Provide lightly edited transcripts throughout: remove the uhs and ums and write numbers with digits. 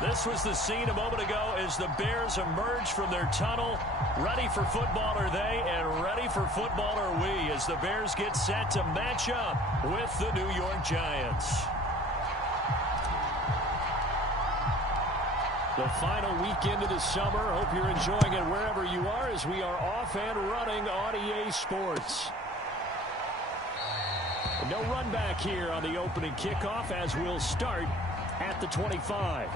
This was the scene a moment ago as the Bears emerged from their tunnel. Ready for football are they, and ready for football are we as the Bears get set to match up with the New York Giants. The final weekend of the summer. Hope you're enjoying it wherever you are as we are off and running on EA Sports. No run back here on the opening kickoff as we'll start at the 25.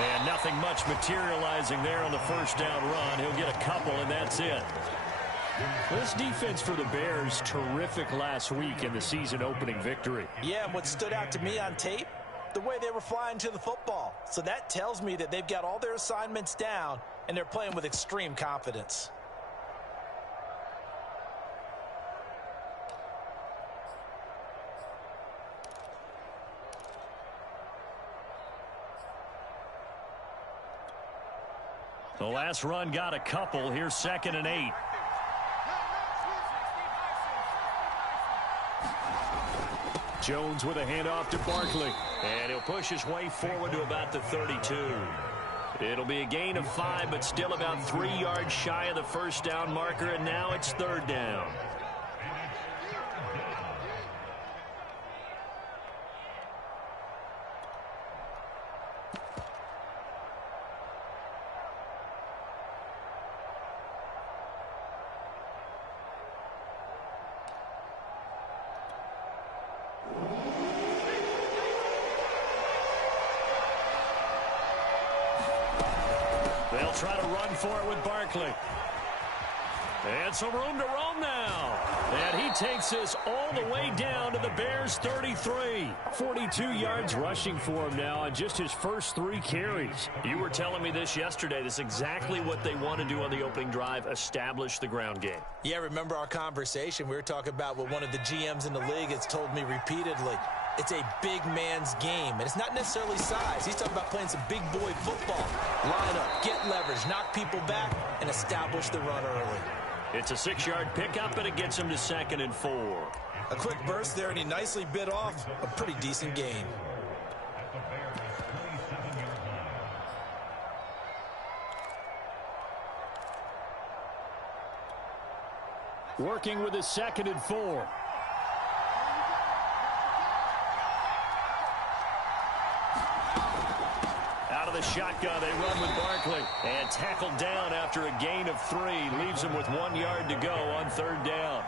And nothing much materializing there on the first down run. He'll get a couple, and that's it. This defense for the Bears, terrific last week in the season-opening victory. Yeah, and what stood out to me on tape, the way they were flying to the football. So that tells me that they've got all their assignments down, and they're playing with extreme confidence. The last run got a couple. Here's 2nd and 8. Jones with a handoff to Barkley. And he'll push his way forward to about the 32. It'll be a gain of 5, but still about 3 yards shy of the first down marker, and now it's 3rd down. They'll try to run for it with Barkley. And some room to roam now. And he takes this all the way down to the Bears' 33. 42 yards rushing for him now on just his first 3 carries. You were telling me this yesterday. This is exactly what they want to do on the opening drive, establish the ground game. Yeah, remember our conversation? We were talking about what one of the GMs in the league has told me repeatedly. It's a big man's game, and it's not necessarily size. He's talking about playing some big boy football. Line up, get leverage, knock people back, and establish the run early. It's a 6-yard pickup, and it gets him to 2nd and 4. A quick burst there, and he nicely bit off a pretty decent gain. Working with his 2nd and 4. The shotgun, they run with Barkley, and tackled down after a gain of 3. Leaves him with 1 yard to go on 3rd down.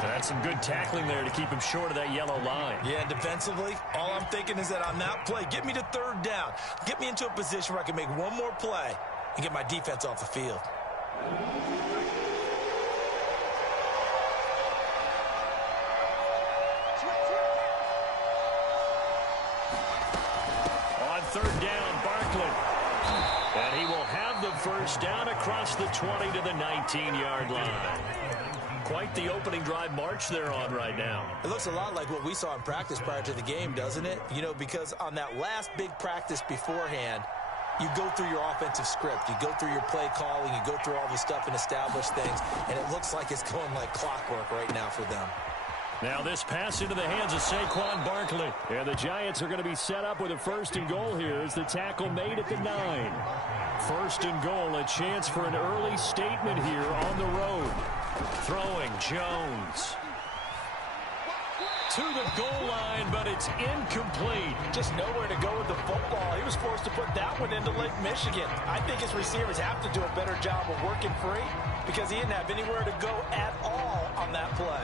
That's some good tackling there to keep him short of that yellow line. Yeah, defensively, all I'm thinking is that on that play, get me to 3rd down. Get me into a position where I can make one more play and get my defense off the field. On 3rd down, Barkley. And he will have the first down across the 20 to the 19-yard line. Quite the opening drive march they're on right now. It looks a lot like what we saw in practice prior to the game, doesn't it? You know, because on that last big practice beforehand, you go through your offensive script. You go through your play calling. You go through all the stuff and establish things. And it looks like it's going like clockwork right now for them. Now this pass into the hands of Saquon Barkley. And the Giants are going to be set up with a 1st and goal here as the tackle made at the 9. 1st and goal, a chance for an early statement here on the road. Throwing Jones. To the goal line, but it's incomplete. Just nowhere to go with the football. He was forced to put that one into Lake Michigan. I think his receivers have to do a better job of working free because he didn't have anywhere to go at all on that play.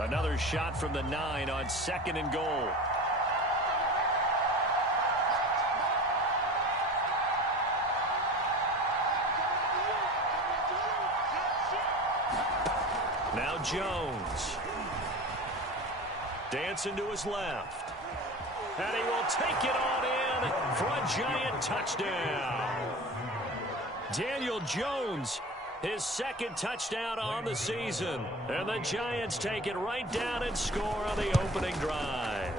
Another shot from the 9 on 2nd and goal. Now Jones. Dancing to his left. And he will take it on in for a Giant touchdown. Daniel Jones, his second touchdown on the season. And the Giants take it right down and score on the opening drive.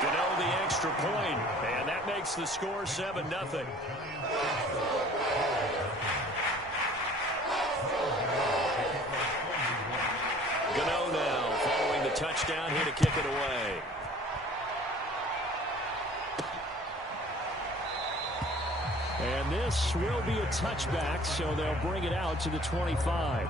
Gano the extra point, and that makes the score 7-0. Gano now following the touchdown here to kick it away. And this will be a touchback, so they'll bring it out to the 25.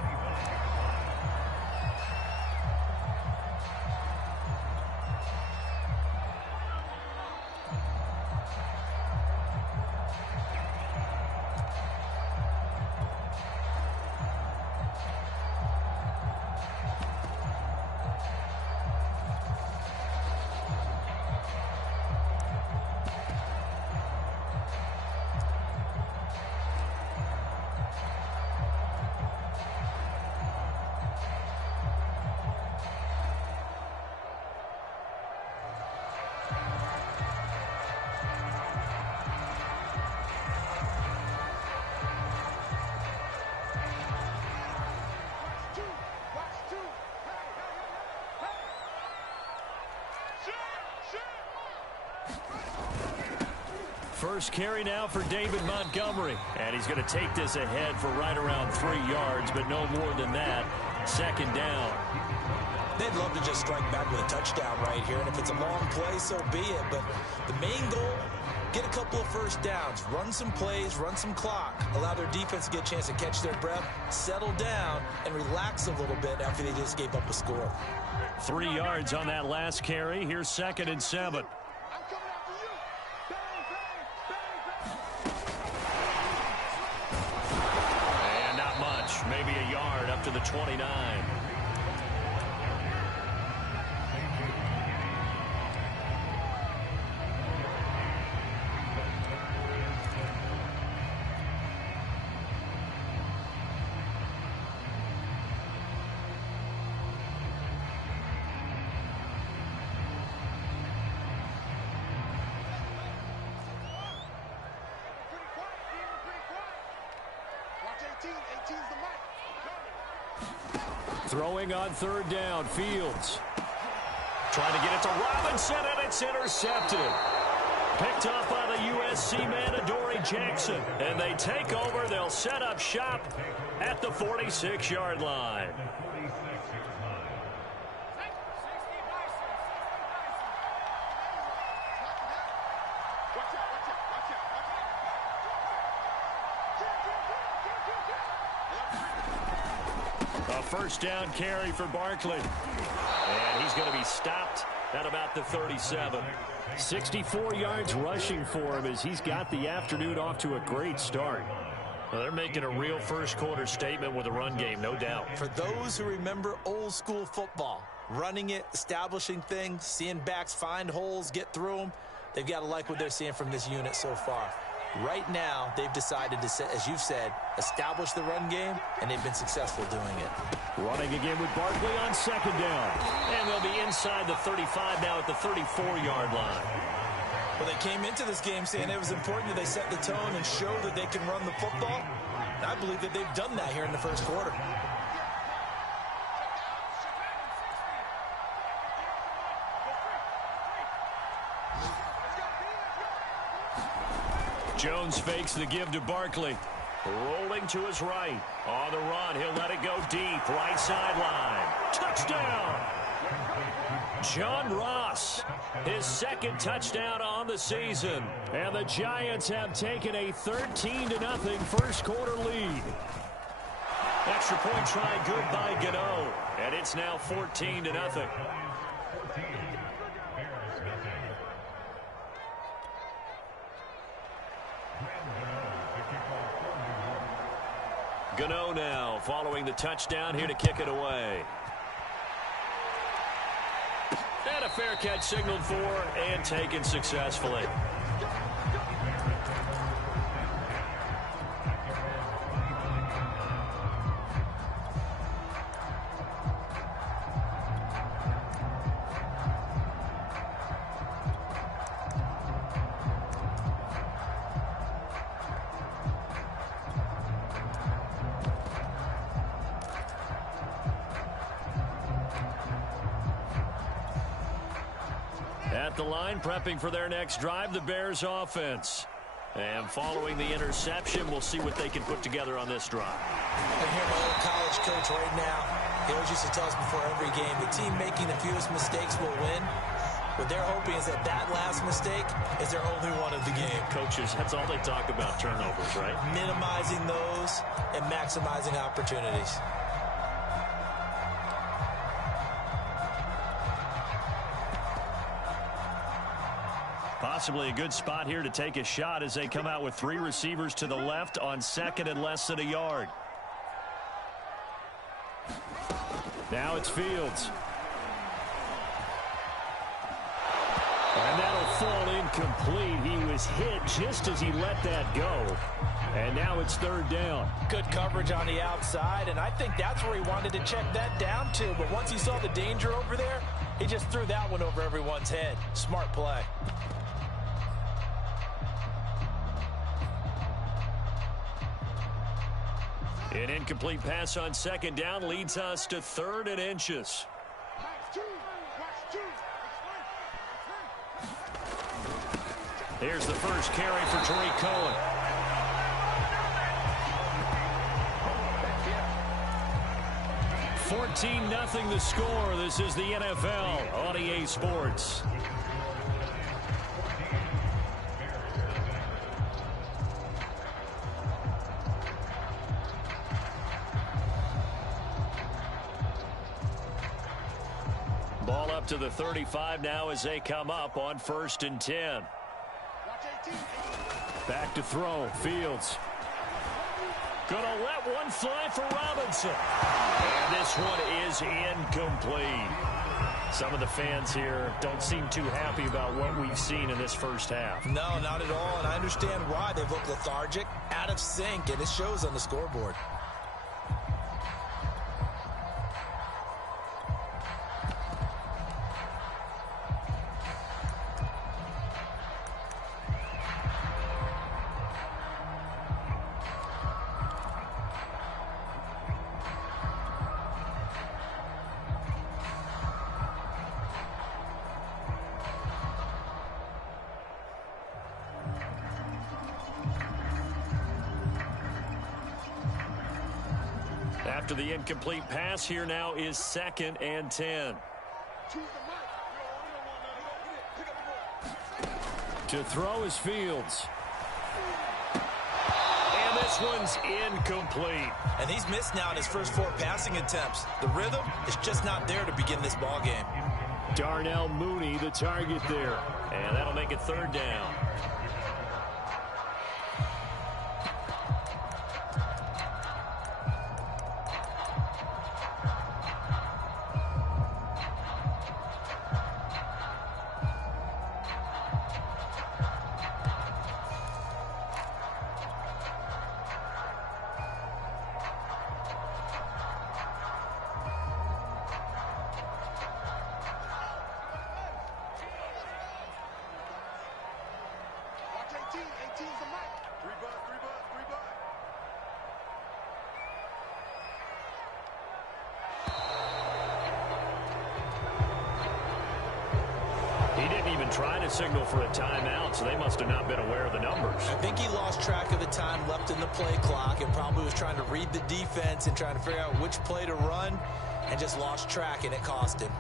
First carry now for David Montgomery. And he's going to take this ahead for right around 3 yards, but no more than that. Second down. They'd love to just strike back with a touchdown right here. And if it's a long play, so be it. But the main goal, get a couple of first downs. Run some plays, run some clock. Allow their defense to get a chance to catch their breath, settle down, and relax a little bit after they just gave up a score. 3 yards on that last carry. Here's 2nd and 7. Maybe a yard up to the 29. Throwing on 3rd down, Fields. Trying to get it to Robinson, and it's intercepted. Picked off by the USC man, Adoree Jackson. And they take over. They'll set up shop at the 46-yard line. A first down carry for Barkley. And he's going to be stopped at about the 37. 64 yards rushing for him as he's got the afternoon off to a great start. Well, they're making a real first quarter statement with a run game, no doubt. For those who remember old school football, running it, establishing things, seeing backs find holes, get through them, they've got to like what they're seeing from this unit so far. Right now, they've decided to, as you've said, establish the run game, and they've been successful doing it. Running again with Barkley on 2nd down. And they'll be inside the 35 now at the 34-yard line. Well, they came into this game saying it was important that they set the tone and show that they can run the football. And I believe that they've done that here in the first quarter. Jones fakes the give to Barkley. Rolling to his right. On the run, he'll let it go deep. Right sideline. Touchdown! John Ross, his 2nd touchdown on the season. And the Giants have taken a 13-0 first quarter lead. Extra point try good by Gano. And it's now 14-0. Gano now following the touchdown here to kick it away. And a fair catch signaled for and taken successfully. At the line, prepping for their next drive, the Bears offense. And following the interception, we'll see what they can put together on this drive. I hear my old college coach right now. He always used to tell us before every game, the team making the fewest mistakes will win. What they're hoping is that last mistake is their only one of the game. Coaches, that's all they talk about, turnovers, right? Minimizing those and maximizing opportunities. Possibly a good spot here to take a shot as they come out with 3 receivers to the left on second and less than a yard. Now it's Fields. And that'll fall incomplete. He was hit just as he let that go. And now it's third down. Good coverage on the outside, and I think that's where he wanted to check that down to. But once he saw the danger over there, he just threw that one over everyone's head. Smart play. An incomplete pass on second down leads us to 3rd and inches. Here's the first carry for Tariq Cohen. $14-0 the score. This is the NFL on EA Sports. Ball up to the 35 now as they come up on 1st and 10. Back to throw. Fields. Gonna let one fly for Robinson. And this one is incomplete. Some of the fans here don't seem too happy about what we've seen in this first half. No, not at all, and I understand why. They've looked lethargic, out of sync, and it shows on the scoreboard. After the incomplete pass, here now is 2nd and 10. To throw is Fields. And this one's incomplete. And he's missed now in his first 4 passing attempts. The rhythm is just not there to begin this ball game. Darnell Mooney, the target there. And that'll make it 3rd down. He didn't even try to signal for a timeout, so they must have not been aware of the numbers. I think he lost track of the time left in the play clock and probably was trying to read the defense and trying to figure out which play to run and just lost track, and it cost him.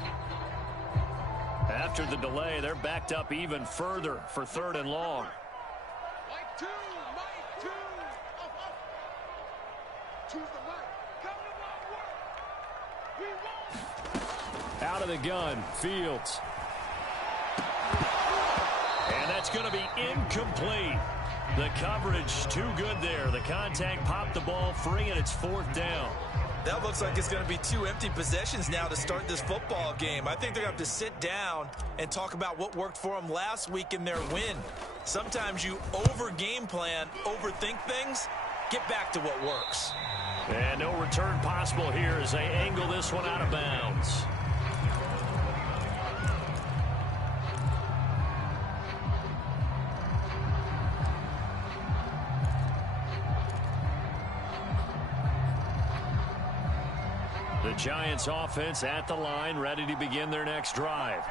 After the delay, they're backed up even further for 3rd and long. Out of the gun, Fields. And that's going to be incomplete. The coverage too good there. The contact popped the ball free, and it's 4th down. That looks like it's going to be 2 empty possessions now to start this football game. I think they're going to have to sit down and talk about what worked for them last week in their win. Sometimes you over-game plan, overthink things, get back to what works. And no return possible here as they angle this one out of bounds. The Giants offense at the line, ready to begin their next drive.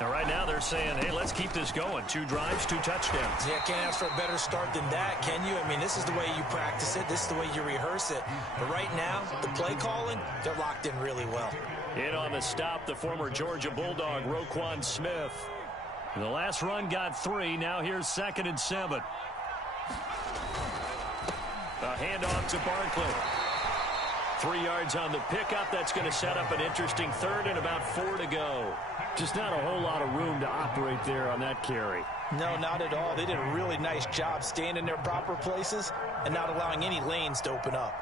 Now, right now they're saying, hey, let's keep this going. 2 drives, 2 touchdowns. Yeah, can't ask for a better start than that, can you? I mean, this is the way you practice it. This is the way you rehearse it. But right now, the play calling, they're locked in really well. In on the stop, the former Georgia Bulldog, Roquan Smith. The last run got 3. Now here's 2nd and 7. A handoff to Barkley. 3 yards on the pickup. That's going to set up an interesting 3rd and about 4 to go. Just not a whole lot of room to operate there on that carry. No, not at all. They did a really nice job staying in their proper places and not allowing any lanes to open up.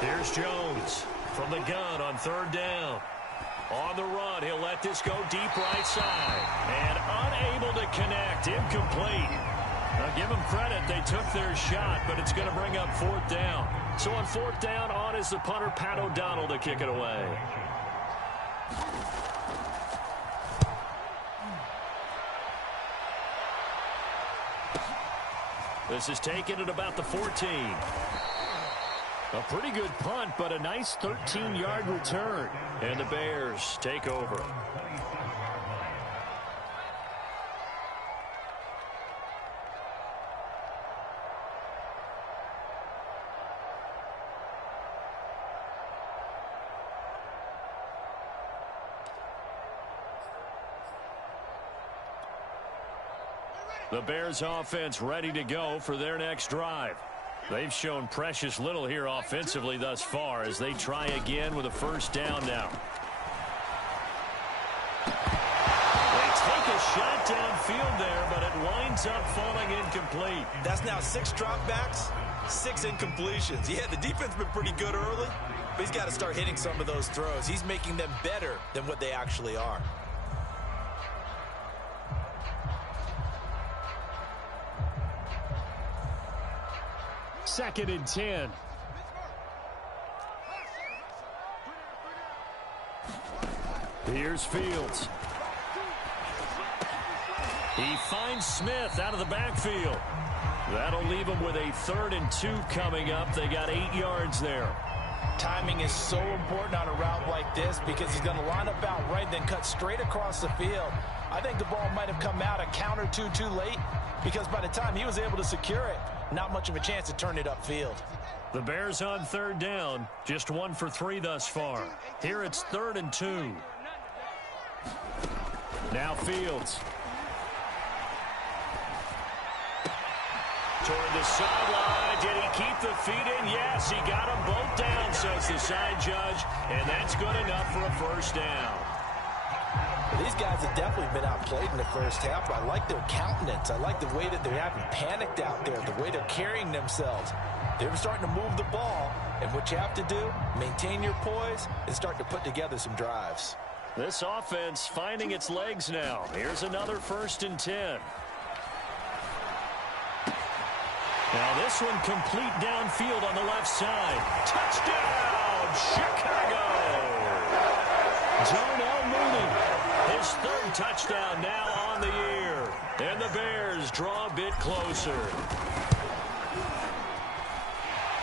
Here's Jones from the gun on 3rd down. On the run, he'll let this go deep right side. And unable to connect, incomplete. Now give them credit, they took their shot, but it's going to bring up 4th down. So on 4th down, on is the punter, Pat O'Donnell, to kick it away. This is taken at about the 14. A pretty good punt, but a nice 13-yard return. And the Bears take over. The Bears offense ready to go for their next drive. They've shown precious little here offensively thus far as they try again with a 1st down now. They take a shot downfield there, but it winds up falling incomplete. That's now 6 dropbacks, 6 incompletions. Yeah, the defense has been pretty good early, but he's got to start hitting some of those throws. He's making them better than what they actually are. Second and 10. Here's Fields. He finds Smith out of the backfield. That'll leave him with a 3rd and 2 coming up. They got 8 yards there. Timing is so important on a route like this because he's going to line up out right, then cut straight across the field. I think the ball might have come out a count or two too late because by the time he was able to secure it, not much of a chance to turn it upfield. The Bears on 3rd down, just 1 for 3 thus far. Here it's 3rd and 2. Now Fields. Toward the sideline. Did he keep the feet in? Yes, he got them both down, says the side judge, and that's good enough for a 1st down. These guys have definitely been outplayed in the 1st half, but I like their countenance. I like the way that they haven't panicked out there, the way they're carrying themselves. They're starting to move the ball, and what you have to do, maintain your poise and start to put together some drives. This offense finding its legs now. Here's another 1st and 10. Now this one complete downfield on the left side. Touchdown, Chicago! Darnell Mooney, his 3rd touchdown now on the year. And the Bears draw a bit closer.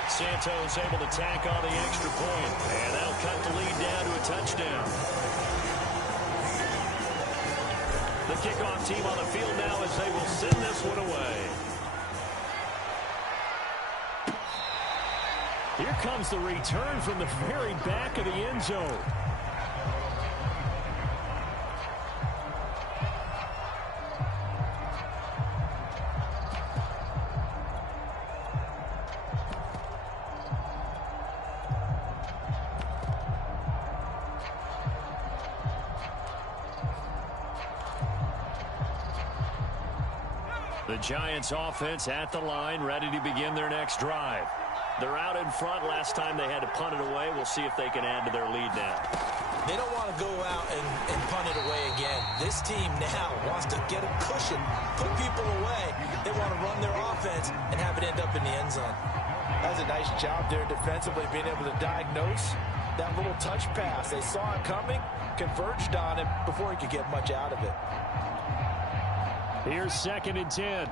Santos able to tack on the extra point, and that'll cut the lead down to a touchdown. The kickoff team on the field now as they will send this one away. Here comes the return from the very back of the end zone. The Giants offense at the line, ready to begin their next drive. They're out in front. Last time they had to punt it away. We'll see if they can add to their lead now. They don't want to go out and punt it away again. This team now wants to get a cushion, put people away. They want to run their offense and have it end up in the end zone. That's a nice job there defensively, being able to diagnose that little touch pass. They saw it coming, converged on it before he could get much out of it. Here's 2nd and 10.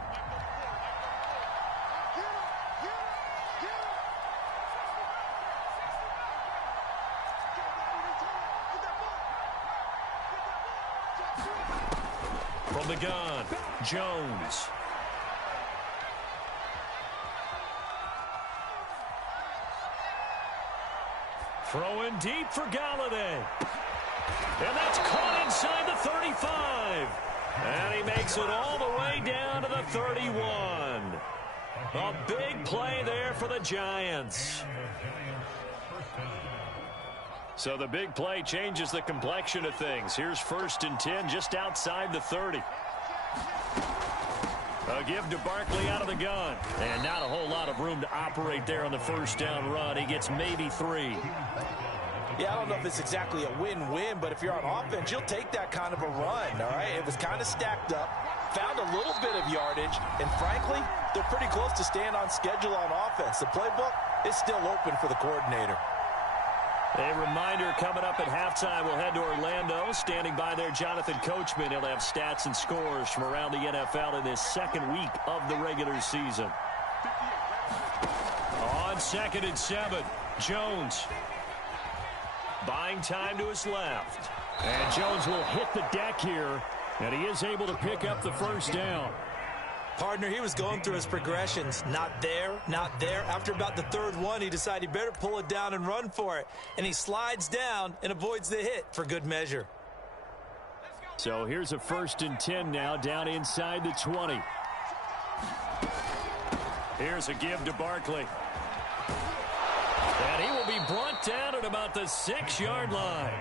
From the gun, Jones. Throwing deep for Galladay. And that's caught inside the 35. And he makes it all the way down to the 31. A big play there for the Giants. So the big play changes the complexion of things. Here's 1st and 10 just outside the 30. A give to Barkley out of the gun. And not a whole lot of room to operate there on the 1st down run. He gets maybe 3. Yeah, I don't know if it's exactly a win-win, but if you're on offense, you'll take that kind of a run, all right? It was kind of stacked up, found a little bit of yardage, and frankly, they're pretty close to staying on schedule on offense. The playbook is still open for the coordinator. A reminder coming up at halftime, we'll head to Orlando. Standing by there, Jonathan Coachman. He'll have stats and scores from around the NFL in this 2nd week of the regular season. On 2nd and 7, Jones. Buying time to his left. And Jones will hit the deck here, and he is able to pick up the 1st down. Partner, he was going through his progressions. Not there, not there. After about the 3rd one, he decided he better pull it down and run for it. And he slides down and avoids the hit for good measure. So here's a 1st and 10 now, down inside the 20. Here's a give to Barkley. And he will be brought down at about the 6-yard line.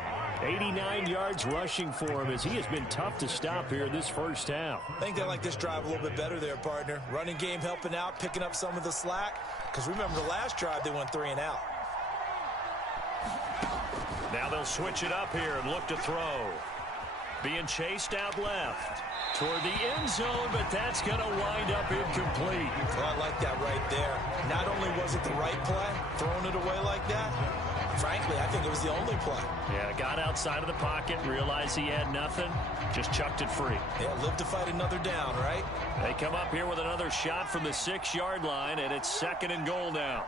89 yards rushing for him as he has been tough to stop here this 1st half. I think they like this drive a little bit better there, partner. Running game helping out, picking up some of the slack. Because remember the last drive, they went 3 and out. Now they'll switch it up here and look to throw. Being chased out left toward the end zone, but that's going to wind up incomplete. Well, I like that right there. Not only was it the right play, throwing it away like that, frankly, I think it was the only play. Yeah, got outside of the pocket, realized he had nothing, just chucked it free. Yeah, live to fight another down, right? They come up here with another shot from the 6-yard line, and it's 2nd and goal now.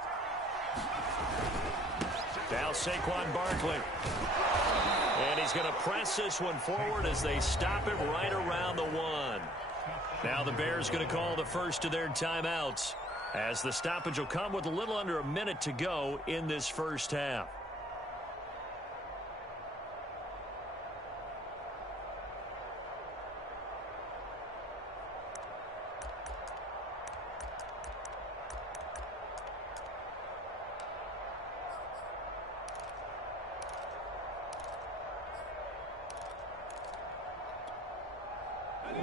Now Saquon Barkley. And he's going to press this one forward as they stop it right around the 1. Now the Bears going to call the first of their timeouts, as the stoppage will come with a little under a minute to go in this 1st half.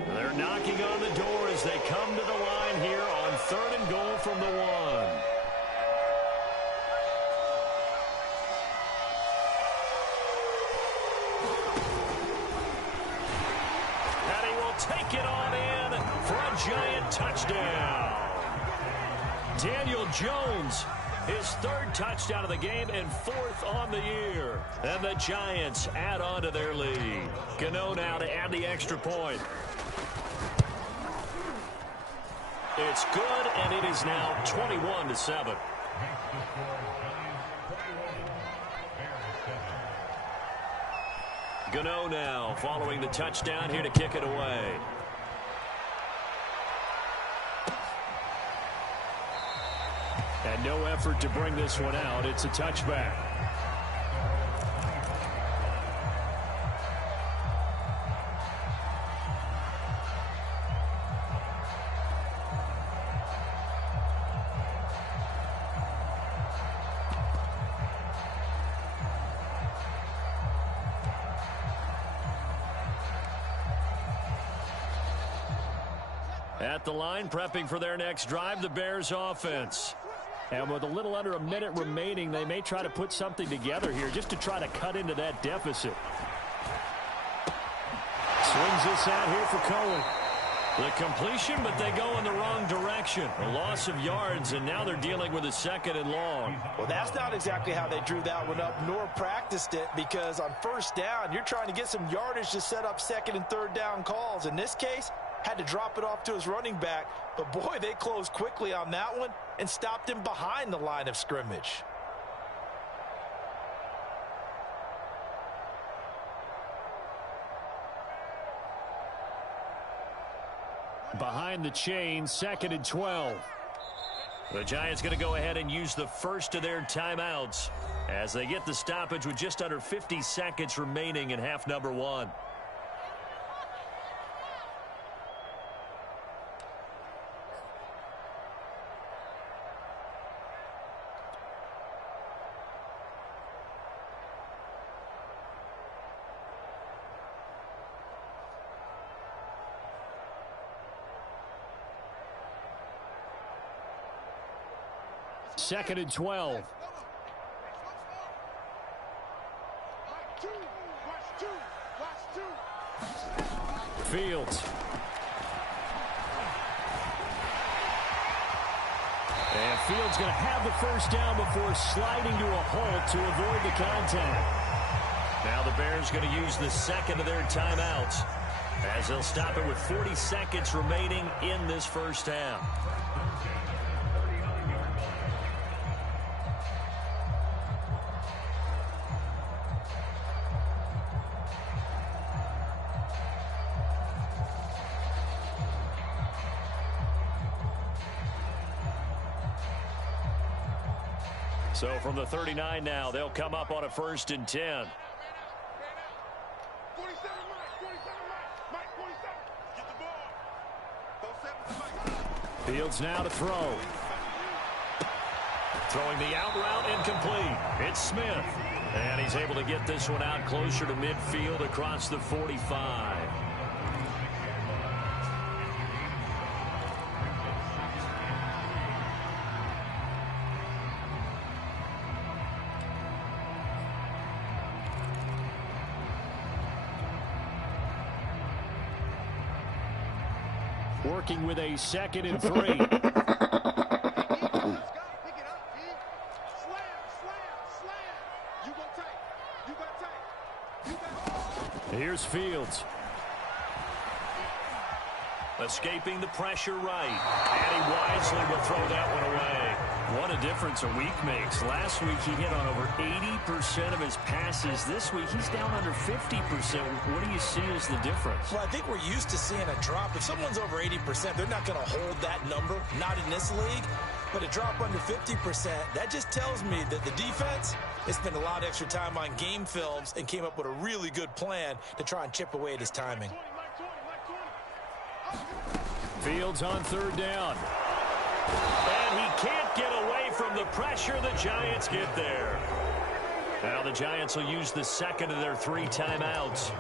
They're knocking on the door as they come to the line here on 3rd and goal from the 1. And he will take it on in for a Giant touchdown. Daniel Jones, his 3rd touchdown of the game and 4th on the year. And the Giants add on to their lead. Gano now to add the extra point. It's good, and it is now 21-7. Gano now following the touchdown here to kick it away. And no effort to bring this one out. It's a touchback. At the line, prepping for their next drive, the Bears offense. And with a little under a minute remaining, they may try to put something together here just to try to cut into that deficit. Swings this out here for Cohen. The completion, but they go in the wrong direction. A loss of yards, and now they're dealing with a 2nd and long. Well, that's not exactly how they drew that one up, nor practiced it, because on 1st down, you're trying to get some yardage to set up 2nd and 3rd down calls. In this case, had to drop it off to his running back, but boy, they closed quickly on that one and stopped him behind the line of scrimmage. Behind the chain, 2nd and 12. The Giants going to go ahead and use the first of their timeouts as they get the stoppage with just under 50 seconds remaining in half number 1. Second and 12. Fields. And Fields going to have the first down before sliding to a halt to avoid the contact. Now the Bears going to use the second of their timeouts as they'll stop it with 40 seconds remaining in this first half. So from the 39 now, they'll come up on a 1st and 10. Fields now to throw. Throwing the out route incomplete. It's Smith. And he's able to get this one out closer to midfield across the 45. Working with a 2nd and 3. Here's Fields. Escaping the pressure right. And he wisely will throw that one away. What a difference a week makes. Last week he hit on over 80% of his passes. This week he's down under 50%. What do you see as the difference? Well, I think we're used to seeing a drop. If someone's over 80%, they're not going to hold that number. Not in this league. But a drop under 50%, that just tells me that the defense has spent a lot of extra time on game films and came up with a really good plan to try and chip away at his timing. Fields on 3rd down. And he can't get away from the pressure. The Giants get there. Now the Giants will use the second of their 3 timeouts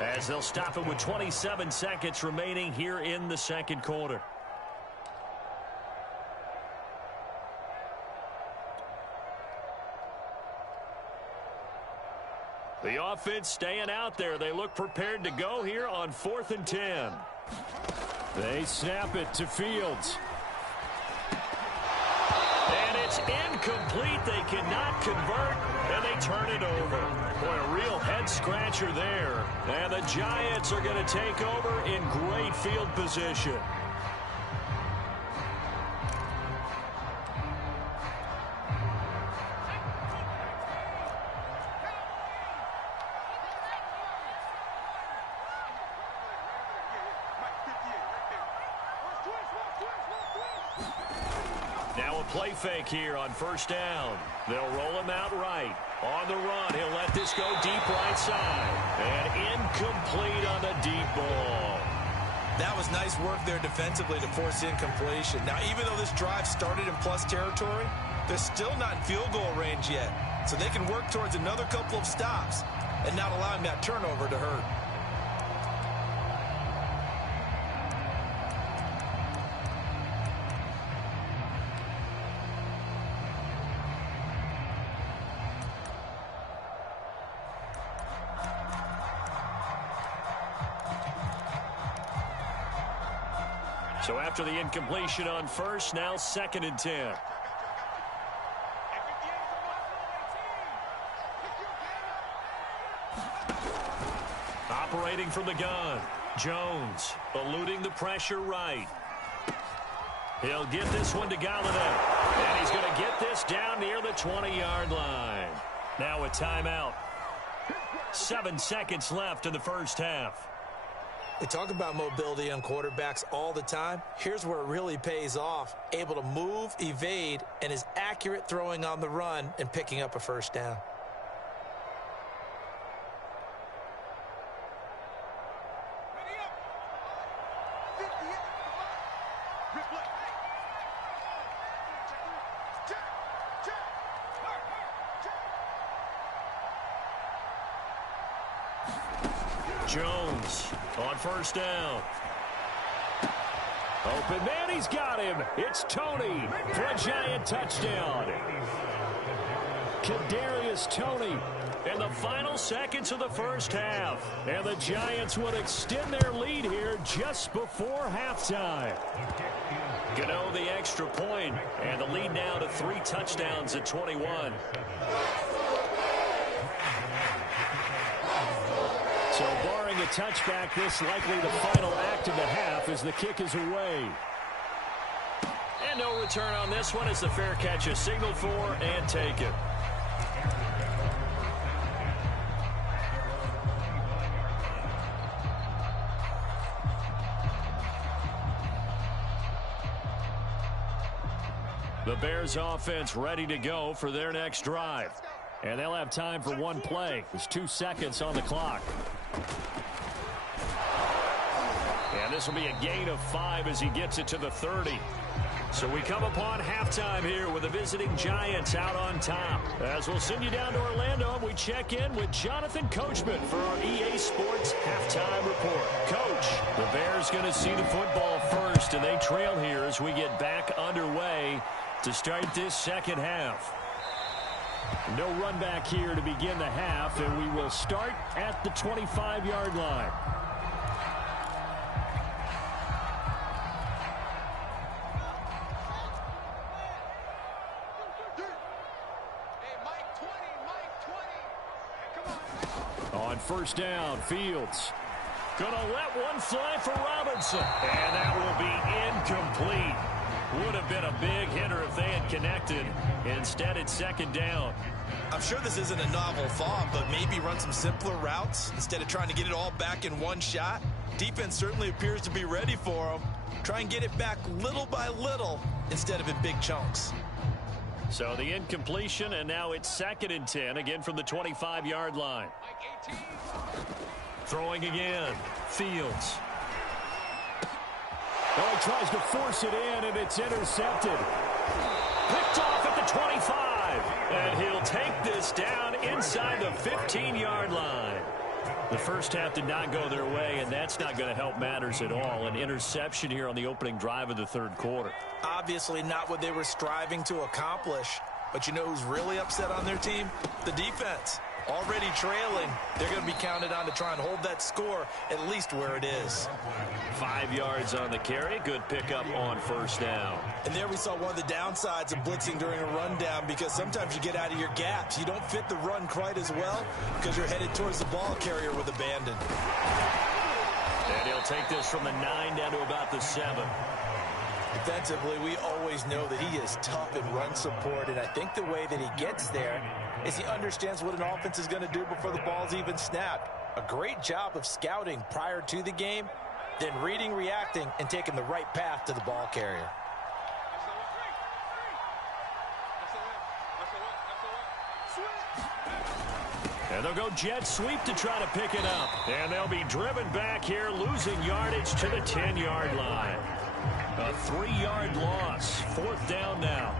as they'll stop it with 27 seconds remaining here in the second quarter. The offense staying out there. They look prepared to go here on 4th and 10. They snap it to Fields. And it's incomplete. They cannot convert, and they turn it over. Boy, a real head-scratcher there. And the Giants are going to take over in great field position. Now a play fake here on 1st down. They'll roll him out right. On the run, he'll let this go deep right side. And incomplete on the deep ball. That was nice work there defensively to force incompletion. Now, even though this drive started in plus territory, they're still not in field goal range yet. So they can work towards another couple of stops and not allowing that turnover to hurt. So after the incompletion on first, now 2nd and 10. Operating from the gun, Jones eluding the pressure right. He'll get this one to Galladay, and he's going to get this down near the 20-yard line. Now a timeout. 7 seconds left in the first half. We talk about mobility on quarterbacks all the time. Here's where it really pays off. Able to move, evade, and is accurate throwing on the run and picking up a first down. Jones on first down. Open man, he's got him. It's Toney for a Giant touchdown. Kadarius Toney in the final seconds of the first half. And the Giants would extend their lead here just before halftime. Gano the extra point, and the lead now to 3 touchdowns at 21. So barring a touchback, this likely the final act of the half as the kick is away. And no return on this one as the fair catch is signaled for and taken. The Bears offense ready to go for their next drive. And they'll have time for one play. There's 2 seconds on the clock. And this will be a gain of 5 as he gets it to the 30. So we come upon halftime here with the visiting Giants out on top. As we'll send you down to Orlando, and we check in with Jonathan Coachman for our EA Sports Halftime Report. Coach, the Bears going to see the football first, and they trail here as we get back underway to start this second half. No run back here to begin the half, and we will start at the 25-yard line. On first down, Fields gonna let one fly for Robinson, and that will be incomplete. Would have been a big hitter if they had connected. Instead, it's second down. I'm sure this isn't a novel thought, but maybe run some simpler routes instead of trying to get it all back in one shot. Defense certainly appears to be ready for them. Try and get it back little by little instead of in big chunks. So the incompletion, and now it's 2nd and 10, again from the 25-yard line. Throwing again, Fields. Oh, he tries to force it in, and it's intercepted. Picked off at the 25. And he'll take this down inside the 15-yard line. The first half did not go their way, and that's not going to help matters at all. An interception here on the opening drive of the third quarter. Obviously not what they were striving to accomplish. But you know who's really upset on their team? The defense. Already trailing, they're going to be counted on to try and hold that score at least where it is. 5 yards on the carry. Good pickup on first down. And there we saw one of the downsides of blitzing during a rundown, because sometimes you get out of your gaps. You don't fit the run quite as well because you're headed towards the ball carrier with abandon. And he'll take this from the 9 down to about the 7. Defensively, we always know that he is tough in run support, and I think the way that he gets there is he understands what an offense is going to do before the ball's even snapped. A great job of scouting prior to the game, then reading, reacting, and taking the right path to the ball carrier. And they'll go jet sweep to try to pick it up. And they'll be driven back here, losing yardage to the 10-yard line. A 3-yard loss. 4th down now.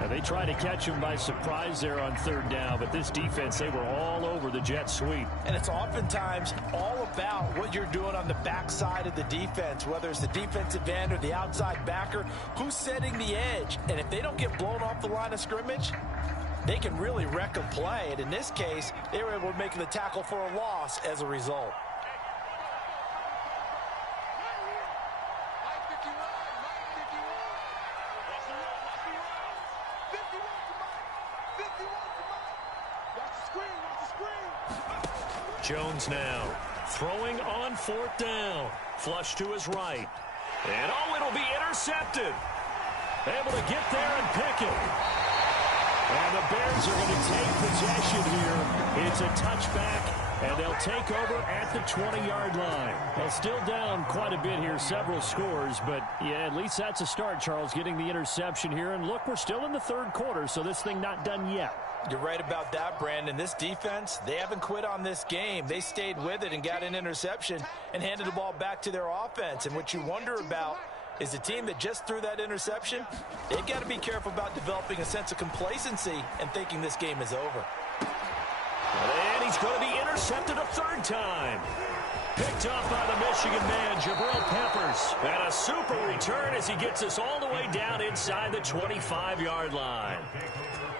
And they tried to catch him by surprise there on 3rd down, but this defense, they were all over the jet sweep. And it's oftentimes all about what you're doing on the backside of the defense, whether it's the defensive end or the outside backer, who's setting the edge. And if they don't get blown off the line of scrimmage, they can really wreck a play. And in this case, they were able to make the tackle for a loss as a result. Jones now. Throwing on 4th down. Flush to his right. And, it'll be intercepted. Able to get there and pick it. And the Bears are going to take possession here. It's a touchback, and they'll take over at the 20-yard line. They'll still down quite a bit here, several scores, but, yeah, at least that's a start, Charles, getting the interception here. And, look, we're still in the 3rd quarter, so this thing not done yet. You're right about that, Brandon. This defense, they haven't quit on this game. They stayed with it and got an interception and handed the ball back to their offense. And what you wonder about is the team that just threw that interception, they've got to be careful about developing a sense of complacency and thinking this game is over. And he's going to be intercepted a 3rd time. Picked off by the Michigan man, Jabril Peppers. And a super return as he gets us all the way down inside the 25-yard line.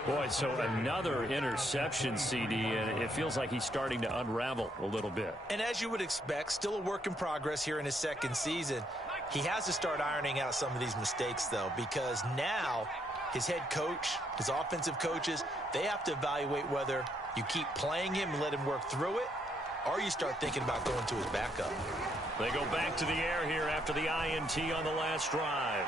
Boy, so another interception, CD, and it feels like he's starting to unravel a little bit. And as you would expect, still a work in progress here in his 2nd season. He has to start ironing out some of these mistakes, though, because now his head coach, his offensive coaches, they have to evaluate whether you keep playing him and let him work through it, or you start thinking about going to his backup. They go back to the air here after the INT on the last drive.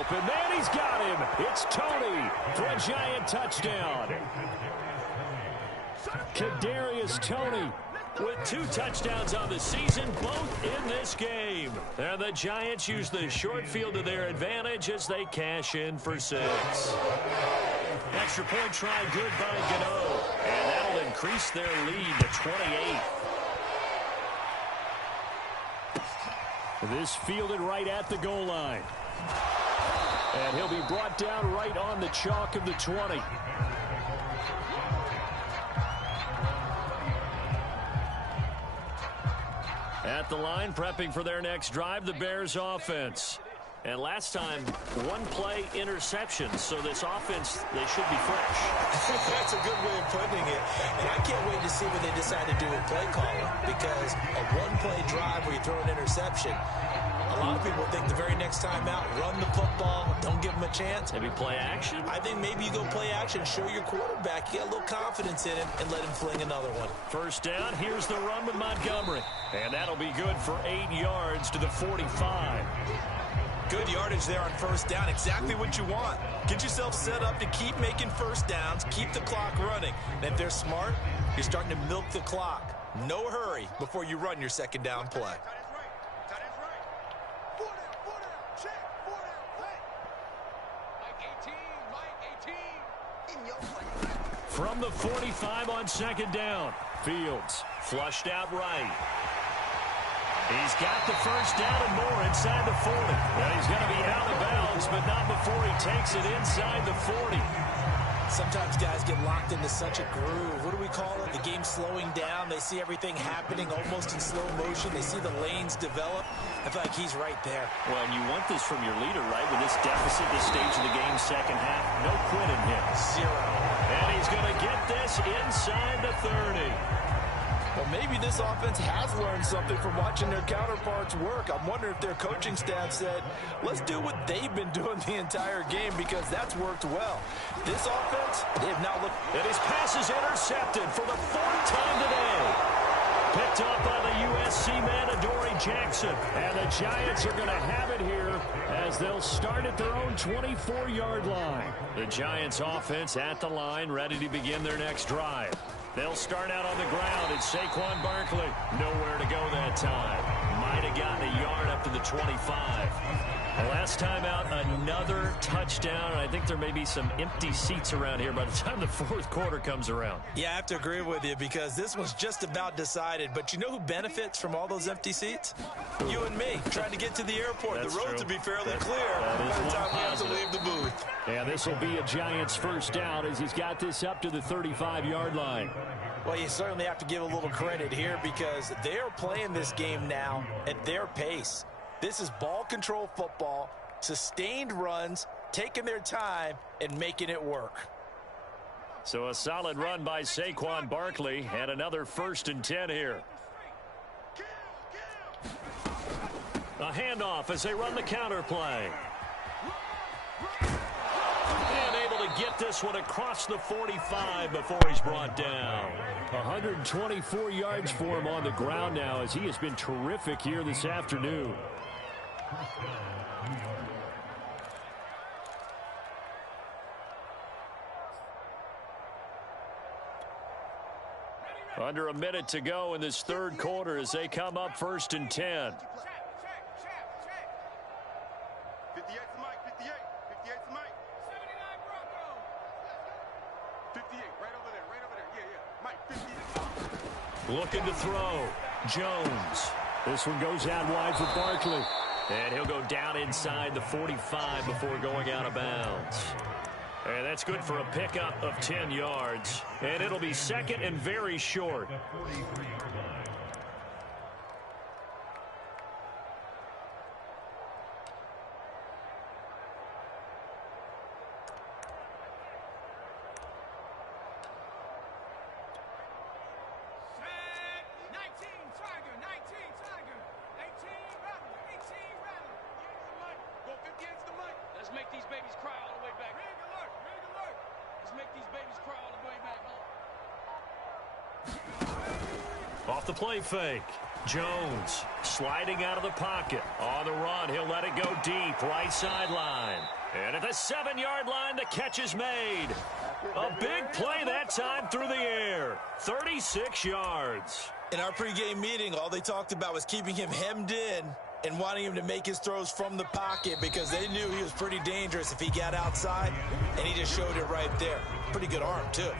Open man, he's got him. It's Toney for a Giant touchdown. Kadarius Toney with 2 touchdowns on the season, both in this game. And the Giants use the short field to their advantage as they cash in for 6. Extra point try good by Gano. And that'll increase their lead to 28. This fielded right at the goal line. And he'll be brought down right on the chalk of the 20. At the line, prepping for their next drive, the Bears offense. And last time, 1-play interception. So this offense, they should be fresh. That's a good way of putting it. And I can't wait to see what they decide to do with play calling. Because a 1-play drive where you throw an interception, a lot of people think the very next time out, run the football, don't give them a chance. Maybe play action? I think maybe you go play action, show your quarterback you got a little confidence in him, and let him fling another one. 1st down, here's the run with Montgomery. And that'll be good for 8 yards to the 45. Good yardage there on 1st down, exactly what you want. Get yourself set up to keep making 1st downs, keep the clock running. And if they're smart, you're starting to milk the clock. No hurry before you run your 2nd down play. From the 45 on 2nd down. Fields flushed out right. He's got the 1st down and more inside the 40. Well, he's going to be out of bounds, but not before he takes it inside the 40. Sometimes guys get locked into such a groove. What do we call it? The game slowing down. They see everything happening almost in slow motion. They see the lanes develop. I feel like he's right there. Well, and you want this from your leader, right? With this deficit, this stage of the game, 2nd half, no quit in him. 0. And he's going to get this inside the 30. Well, maybe this offense has learned something from watching their counterparts work. I'm wondering if their coaching staff said, let's do what they've been doing the entire game because that's worked well. This offense, they have not looked. And his pass is intercepted for the 4th time today. Picked up by the USC man, Adoree Jackson. And the Giants are going to have it here as they'll start at their own 24-yard line. The Giants offense at the line, ready to begin their next drive. They'll start out on the ground. It's Saquon Barkley. Nowhere to go that time. Might have gotten a yard up to the 25. The last time out, another touchdown. I think there may be some empty seats around here by the time the 4th quarter comes around. Yeah, I have to agree with you because this was just about decided. But you know who benefits from all those empty seats? You and me. Trying to get to the airport. That's the roads true. will be fairly clear that by is the time we have to positive. leave the booth. Yeah, this will be a Giants 1st down as he's got this up to the 35-yard line. Well, you certainly have to give a little credit here because they're playing this game now at their pace. This is ball control football, sustained runs, taking their time, and making it work. So a solid run by Saquon Barkley and another 1st and 10 here. A handoff as they run the counter play. And able to get this one across the 45 before he's brought down. 124 yards for him on the ground now as he has been terrific here this afternoon. Under a minute to go in this third quarter as they come up 1st and 10. 58's Mike, 58. 58's Mike. 79 Broncos. 58, right over there. Yeah. Mike, 58. Looking to throw. Jones. This one goes out wide for Barkley. And he'll go down inside the 45 before going out of bounds. And that's good for a pickup of 10 yards. And it'll be second and very short. Off the play fake. Jones sliding out of the pocket. On the run, he'll let it go deep. Right sideline. And at the 7-yard line, the catch is made. A big play that time through the air. 36 yards. In our pregame meeting, all they talked about was keeping him hemmed in and wanting him to make his throws from the pocket because they knew he was pretty dangerous if he got outside, and he just showed it right there. Pretty good arm, too.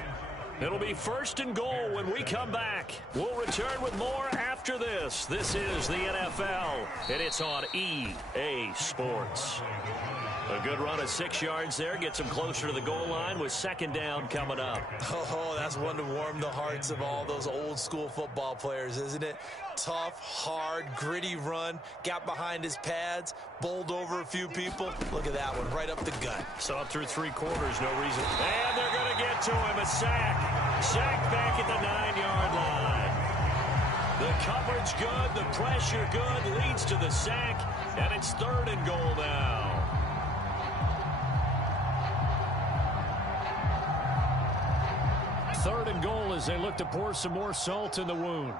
It'll be 1st and goal when we come back. We'll return with more after this. This is the NFL, and it's on EA Sports. A good run of 6 yards there. Gets him closer to the goal line with 2nd down coming up. Oh, that's one to warm the hearts of all those old-school football players, isn't it? Tough, hard, gritty run. Got behind his pads, bowled over a few people. Look at that one, right up the gut. Saw it through 3 quarters, no reason. And they're going to get to him. A sack. Sack back at the 9-yard line. The coverage good, the pressure good, leads to the sack, and it's 3rd and goal now. Third and goal as they look to pour some more salt in the wound.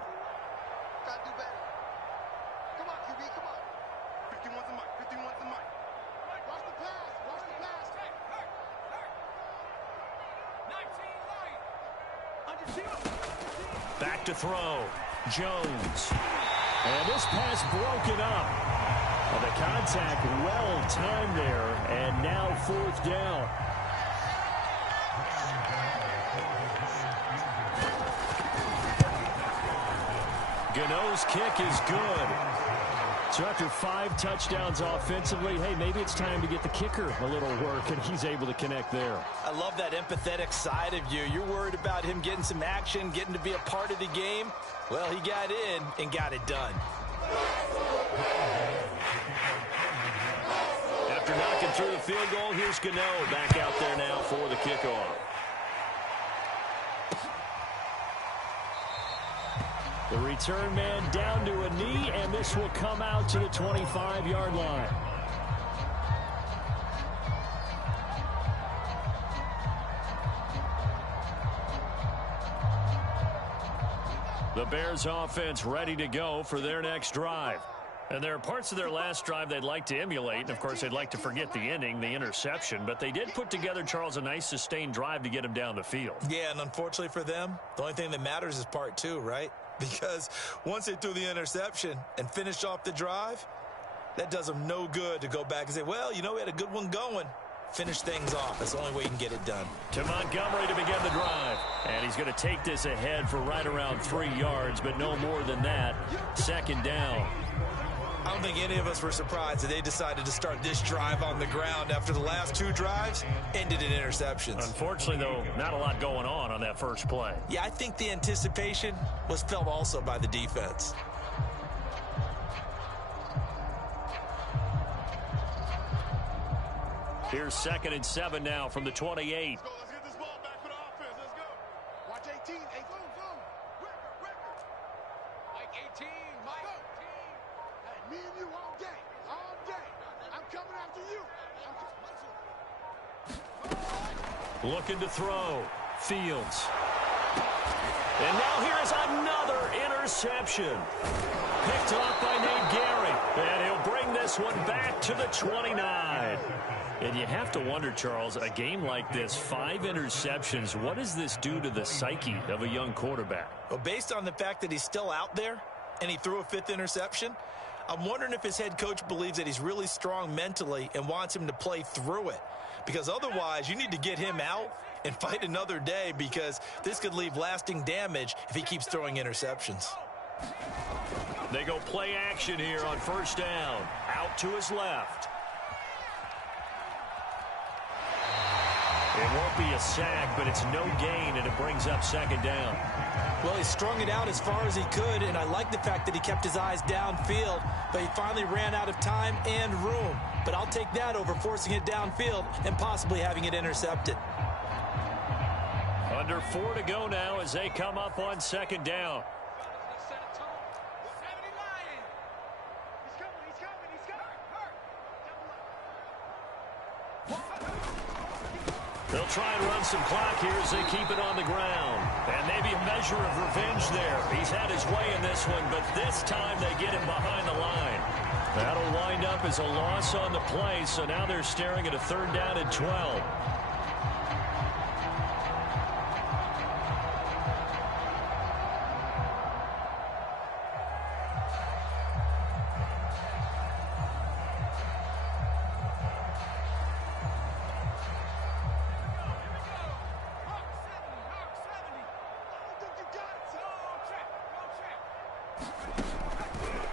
Gotta do better. Come on, QB, come on. 51's the Mike, 51's the Mike. Watch the pass, watch the pass. Hey, 19 line. Back to throw. Jones. And this pass broken up. And the contact well timed there. And now 4th down. Gano's kick is good. So after 5 touchdowns offensively, hey, maybe it's time to get the kicker a little work, and he's able to connect there. I love that empathetic side of you. You're worried about him getting some action, getting to be a part of the game. Well, he got in and got it done. After knocking through the field goal, here's Gano back out there now for the kickoff. The return man down to a knee, and this will come out to the 25-yard line. The Bears offense ready to go for their next drive. And there are parts of their last drive they'd like to emulate. And, of course, they'd like to forget the ending, the interception. But they did put together, Charles, a nice sustained drive to get him down the field. Yeah, and unfortunately for them, the only thing that matters is part 2, right? Because once they threw the interception and finished off the drive, that does them no good to go back and say, well, you know, we had a good one going. Finish things off. That's the only way you can get it done. To Montgomery to begin the drive. And he's going to take this ahead for right around 3 yards, but no more than that. 2nd down. I don't think any of us were surprised that they decided to start this drive on the ground after the last 2 drives ended in interceptions. Unfortunately, though, not a lot going on that first play. Yeah, I think the anticipation was felt also by the defense. Here's 2nd and 7 now from the 28. Let's get this ball back for the offense. Let's go. Watch 18. Hey, zoom. Record. Mike 18. Mike 18. Hey, me and you all day. All day. I'm coming after you. Looking to throw. Fields. And now here's another interception. Picked off by Nate Gary. And he'll bring this one back to the 29. And you have to wonder, Charles, a game like this, 5 interceptions, what does this do to the psyche of a young quarterback? Well, based on the fact that he's still out there and he threw a 5th interception, I'm wondering if his head coach believes that he's really strong mentally and wants him to play through it. Because otherwise, you need to get him out and fight another day, because this could leave lasting damage if he keeps throwing interceptions. They go play action here on first down. Out to his left. It won't be a sack, but it's no gain, and it brings up second down. Well, he strung it out as far as he could, and I like the fact that he kept his eyes downfield, but he finally ran out of time and room. But I'll take that over forcing it downfield and possibly having it intercepted. Under 4 to go now as they come up on second down. They'll try and run some clock here as they keep it on the ground. And maybe a measure of revenge there. He's had his way in this one, but this time they get him behind the line. That'll wind up as a loss on the play, so now they're staring at a 3rd down and 12.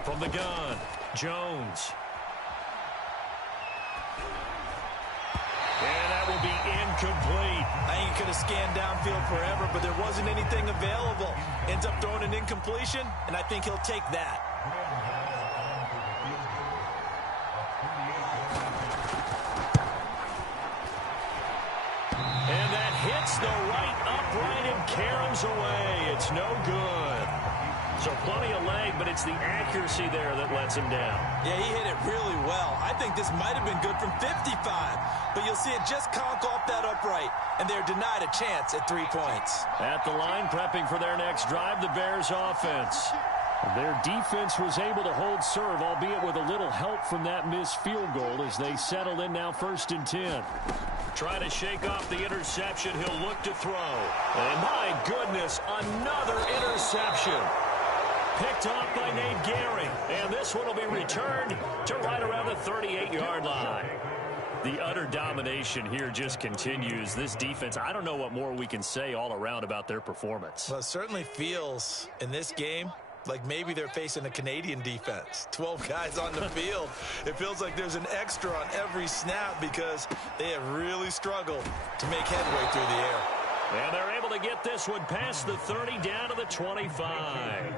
From the gun, Jones. And that will be incomplete. I think he could have scanned downfield forever, but there wasn't anything available. Ends up throwing an incompletion, and I think he'll take that. And that hits the right upright and caroms away. It's no good. So plenty of leg, but it's the accuracy there that lets him down. Yeah, he hit it really well. I think this might have been good from 55, but you'll see it just conk off that upright, and they're denied a chance at 3 points. At the line, prepping for their next drive, the Bears offense. Their defense was able to hold serve, albeit with a little help from that missed field goal as they settle in now 1st and 10. Trying to shake off the interception. He'll look to throw. And my goodness, another interception. Picked off by Nate Gary. And this one will be returned to right around the 38-yard line. The utter domination here just continues. This defense, I don't know what more we can say all around about their performance. Well, it certainly feels in this game like maybe they're facing a Canadian defense. 12 guys on the field. It feels like there's an extra on every snap because they have really struggled to make headway through the air. And they're able to get this one past the 30 down to the 25.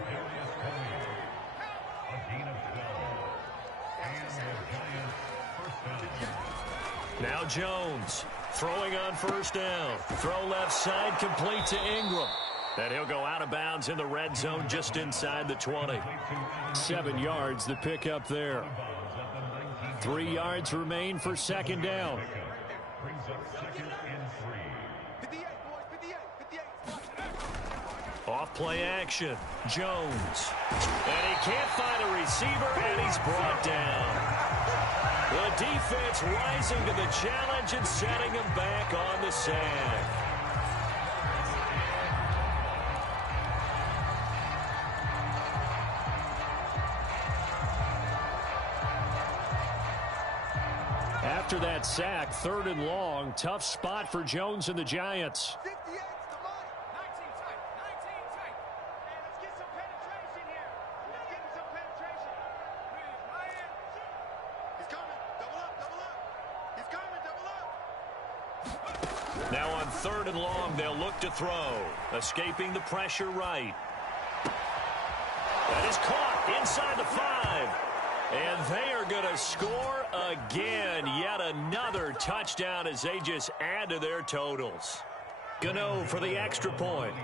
Now Jones throwing on first down. Throw left side, complete to Ingram. And he'll go out of bounds in the red zone just inside the 20. 7 yards the pick up there. 3 yards remain for second down. Off play action. Jones. And he can't find a receiver, and he's brought down. The defense rising to the challenge and setting him back on the sack. After that sack, 3rd and long, tough spot for Jones and the Giants. Now on 3rd and long, they'll look to throw. Escaping the pressure right. That is caught inside the 5. And they are going to score again. Yet another touchdown as they just add to their totals. Gano for the extra point.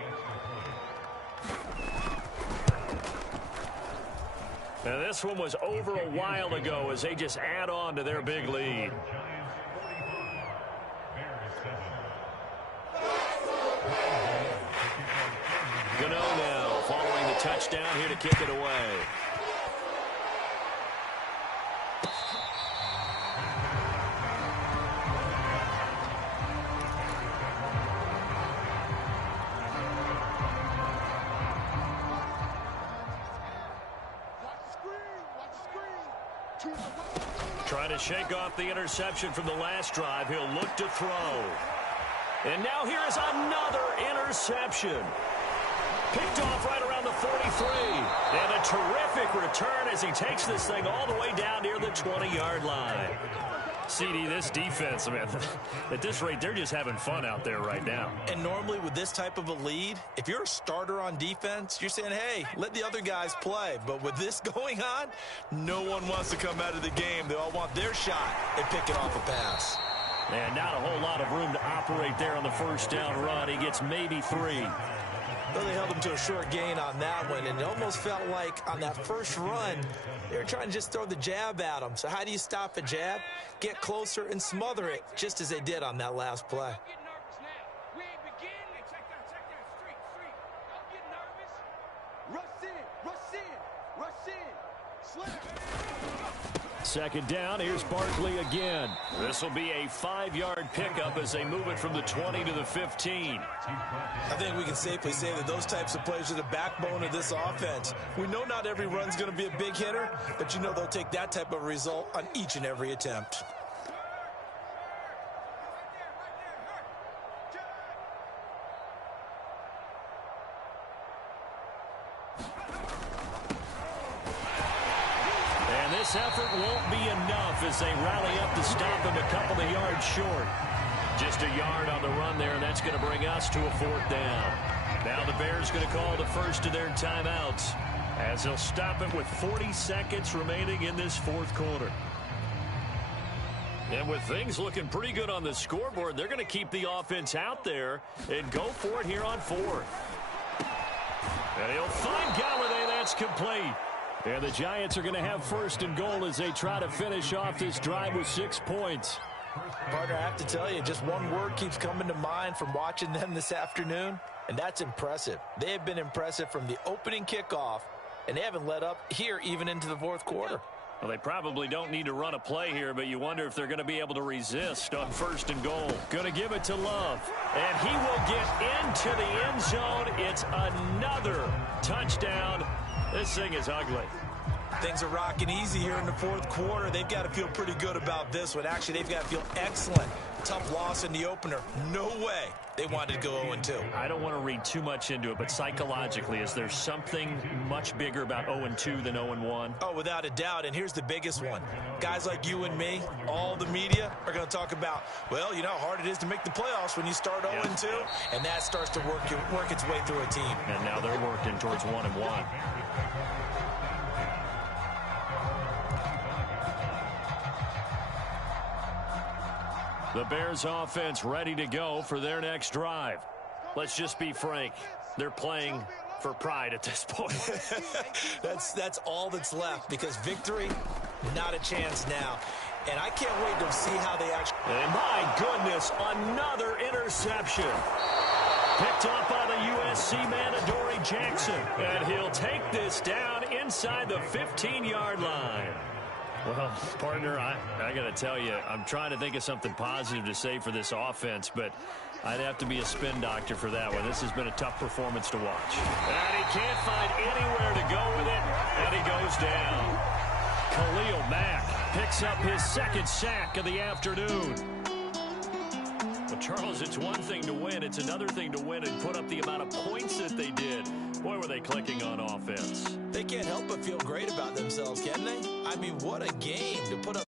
Now this one was over a while ago as they just add on to their big lead. Gano now following the touchdown here to kick it away. Trying to shake off the interception from the last drive. He'll look to throw. And now here is another interception. Picked off right around the 43. And a terrific return as he takes this thing all the way down near the 20-yard line. CD, this defense, man, at this rate, they're just having fun out there right now. And normally with this type of a lead, if you're a starter on defense, you're saying, hey, let the other guys play. But with this going on, no one wants to come out of the game. They all want their shot at picking off a pass. And not a whole lot of room to operate there on the first down run. He gets maybe 3. Well, they held him to a short gain on that one, and it almost felt like on that first run, they were trying to just throw the jab at him. So how do you stop a jab? Get closer and smother it, just as they did on that last play. Second down, here's Barkley again. This will be a 5-yard pickup as they move it from the 20 to the 15. I think we can safely say that those types of plays are the backbone of this offense. We know not every run's going to be a big hitter, but you know they'll take that type of result on each and every attempt. This effort won't be enough as they rally up to stop him a couple of yards short. Just a yard on the run there, and that's going to bring us to a 4th down. Now the Bears going to call the first of their timeouts as they'll stop it with 40 seconds remaining in this 4th quarter. And with things looking pretty good on the scoreboard, they're going to keep the offense out there and go for it here on 4th. And he'll find Galladay. That's complete. And the Giants are going to have 1st and goal as they try to finish off this drive with 6 points. Partner, I have to tell you, just one word keeps coming to mind from watching them this afternoon, and that's impressive. They have been impressive from the opening kickoff, and they haven't let up here even into the 4th quarter. Well, they probably don't need to run a play here, but you wonder if they're going to be able to resist on 1st and goal. Going to give it to Love, and he will get into the end zone. It's another touchdown. This thing is ugly. Things are rocking easy here in the 4th quarter. They've got to feel pretty good about this one. Actually, they've got to feel excellent. Tough loss in the opener. No way they wanted to go 0-2. I don't want to read too much into it, but psychologically, is there something much bigger about 0-2 than 0-1? Oh, without a doubt, and here's the biggest one. Guys like you and me, all the media, are going to talk about, well, you know how hard it is to make the playoffs when you start 0-2, and that starts to work its way through a team. And now they're working towards 1-1. The Bears offense ready to go for their next drive. Let's just be frank. They're playing for pride at this point. That's all that's left, because victory, not a chance now. And I can't wait to see how they actually... And my goodness, another interception. Picked up by the USC man, Adoree Jackson. And he'll take this down inside the 15-yard line. Well, partner, I got to tell you, I'm trying to think of something positive to say for this offense, but I'd have to be a spin doctor for that one. This has been a tough performance to watch. And he can't find anywhere to go with it, and he goes down. Khalil Mack picks up his 2nd sack of the afternoon. Well, Charles, it's one thing to win. It's another thing to win and put up the amount of points that they did. Boy, were they clicking on offense. They can't help but feel great about themselves, can they? I mean, what a game to put up.